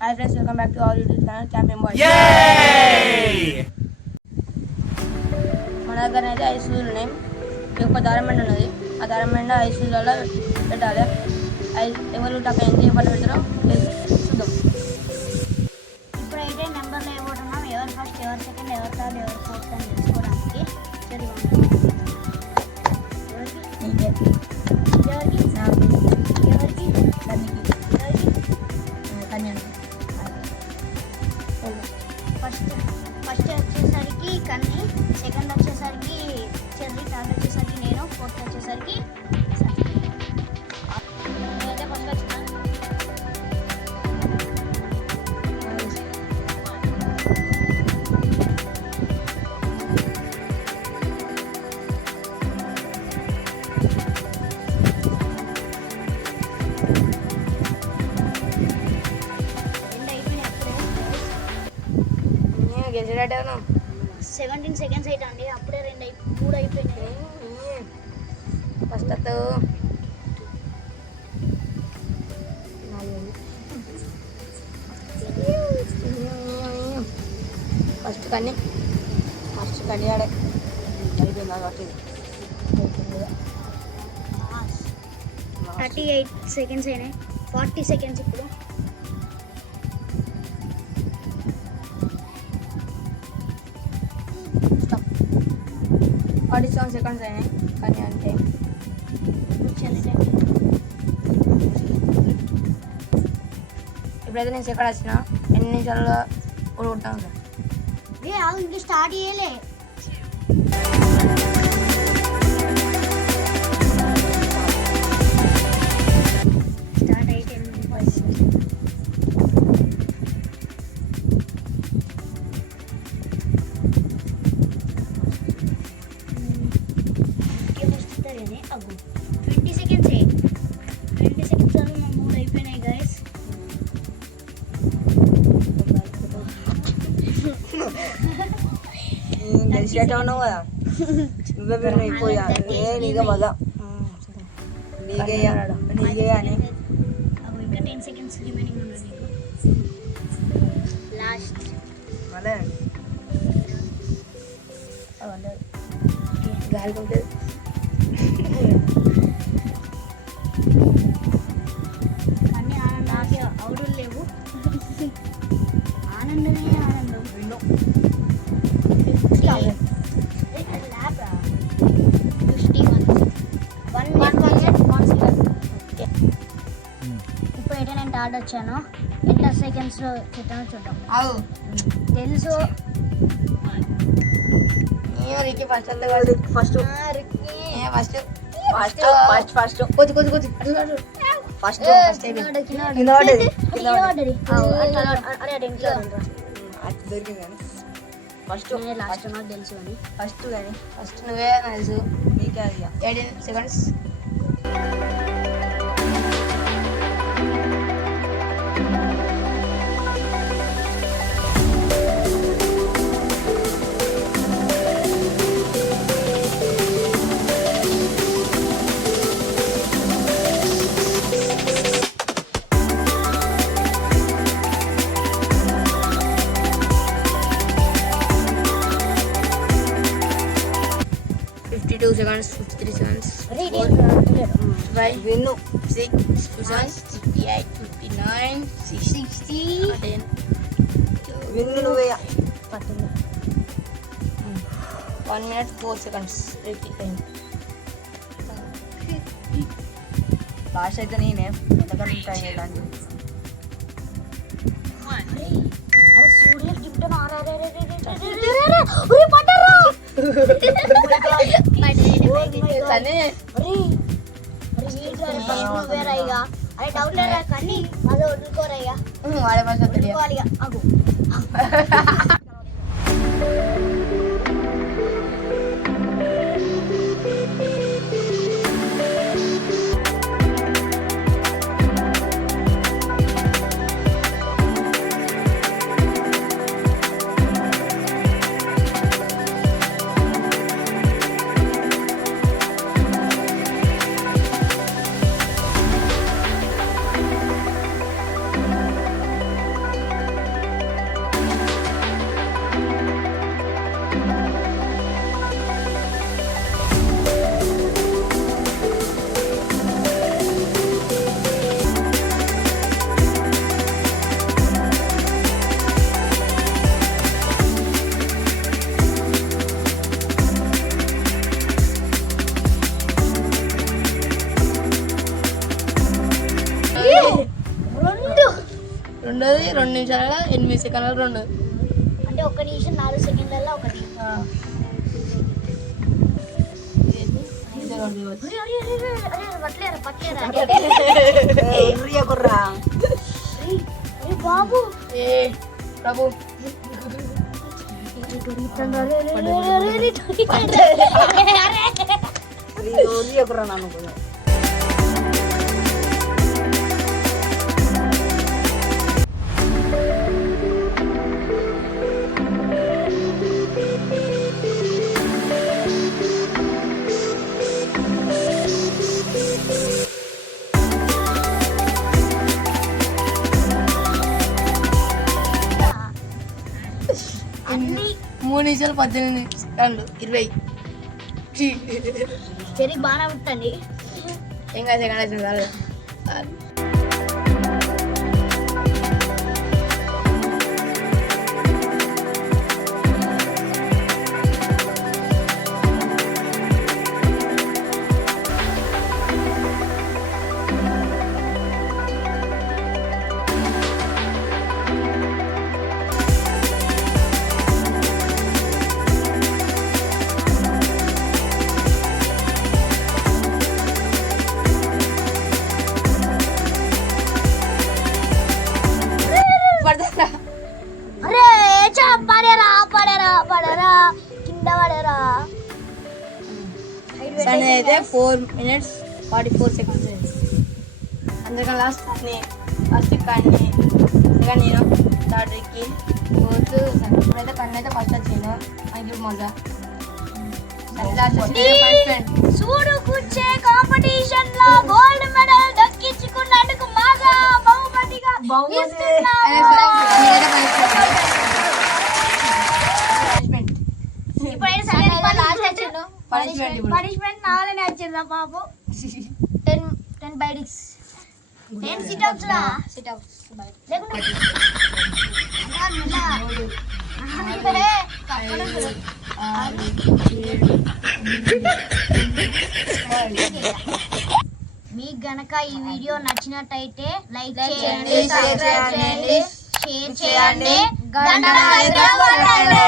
Hi friends, welcome back to our YouTube channel champion boys. మన దగ్గర అయితే 5 సూదులు ఉన్నాయి. ఒక దారం బండి ఉన్నది. ఆ దారం బండి 5 సూదులలో పెట్టాలి. ఎవరు అక్కడ ఎంత పట్టు పెడతారో చూద్దాం. ఇప్పుడైతే నెంబర్లో ఇవ్వబోతున్నాం. ఎవరు ఫస్ట్, ఎవరు సెకండ్, ఎవరు థర్డ్, ఎవరు ఫోర్త్ అని తెలుసుకోవడానికి ఫస్ట్ వచ్చేసరికి కన్ని, సెకండ్ వచ్చేసరికి చెర్రీ, థర్డ్ వచ్చేసరికి నేను, ఫోర్త్ వచ్చేసరికి నేనైతే ఫస్ట్ వచ్చిన. గెలిచేటట్టు 17 సెకండ్స్ అయితే అండి. అప్పుడే 3 అయిపోయినాయి. ఫస్ట్ కన్నీ ఆడే అయిపోయింది కాబట్టి 38 సెకండ్స్ అయినాయి. 40 సెకండ్స్ ఇప్పుడు. స్టాప్. 47 సెకండ్స్ అయినాయి కానీ అంటే ఇప్పుడైతే నేను సెకండ్ వచ్చిన. ఎన్ని నిమిషాల్లో కొడుకుంటాను సార్. ఇంక స్టార్ట్ చేయలే. స్టార్ట్ అయితే వస్తుందని అగ్గు 20 సెకండ్స్ 20 సెకండ్స్ మా 3 అయిపోయినాయి గైస్. గెలిచేటట్టు ఉన్నావు కదా, నువ్వే మీరు అయిపోయా నీగా మళ్ళా నీకే అని. ఇంకా 10 సెకండ్స్ రిమైనింగ్ ఉన్నాయి నీకు. లాస్ట్ మళ్ళీ గాలి ఉంటుంది. అన్ని ఆనందానికి అవుడులు లేవు. ఆనందమే ఆనందం. ఇప్పుడైతే నేను థర్డ్ వచ్చాను. ఎంత సెకండ్స్లో చెప్పానో చూద్దాం. తెలుసు first first first first first కొద్ది కొద్ది కొద్ది ఫస్ట్ దొరికింది. ఫస్ట్ లాస్ట్ నాకు తెలుసు అని ఫస్ట్ కానీ ఫస్ట్ నువ్వే తెలుసు నీకే. అది 18 seconds. seconds, 53 seconds. 5, 6, 58, 59, 60, 10. Winnu 1 minute 4 seconds. Last అయితే నేనే ట్రై చేయడానికి. అరే సూర్య గిఫ్ట్ వేరయ్యా. అరే డౌట్ కానీ అదే వదులుకోరయ్యా. వాడే భాష అగు 2 నిమిషాల 8 సెకండ్ల 2. అంటే 1 నిమిషం 4 సెకండ్లలో 1. బాబు ప్రభు అన్ని 3 నిమిషాలు 18 సెకండ్లు 20. చెరికి బాగా పుట్టండి. ఇంకా సెకండ్ చాలు. అరే పడేరా పడేరా పడేరా కింద పడేరా. సండే అయితే 4 minutes 44 seconds. అందరికన్నా లాస్ట్ కానీ సెకండ్ నేను థర్డ్కి 4th ఇప్పుడైతే కన్ను అయితే ఫస్ట్ వచ్చాను. మనకి మజా చూడు కూర్చే కాంపిటీషన్ లో గోల్డ్ మెడల్ దక్కించుకున్నందుకు మాగా బహుమతిగా పనిష్మెంట్ నావలనే వచ్చిందా బాబు. 10 బైటిక్స్ 10 సిటప్స్ రా. సిటప్స్ లేకుంటే మీకు గనక ఈ వీడియో నచ్చినట్టయితే లైక్ చేయండి, సబ్స్క్రైబ్ చేయండి, షేర్ చేయండి, గంట కొట్టండి.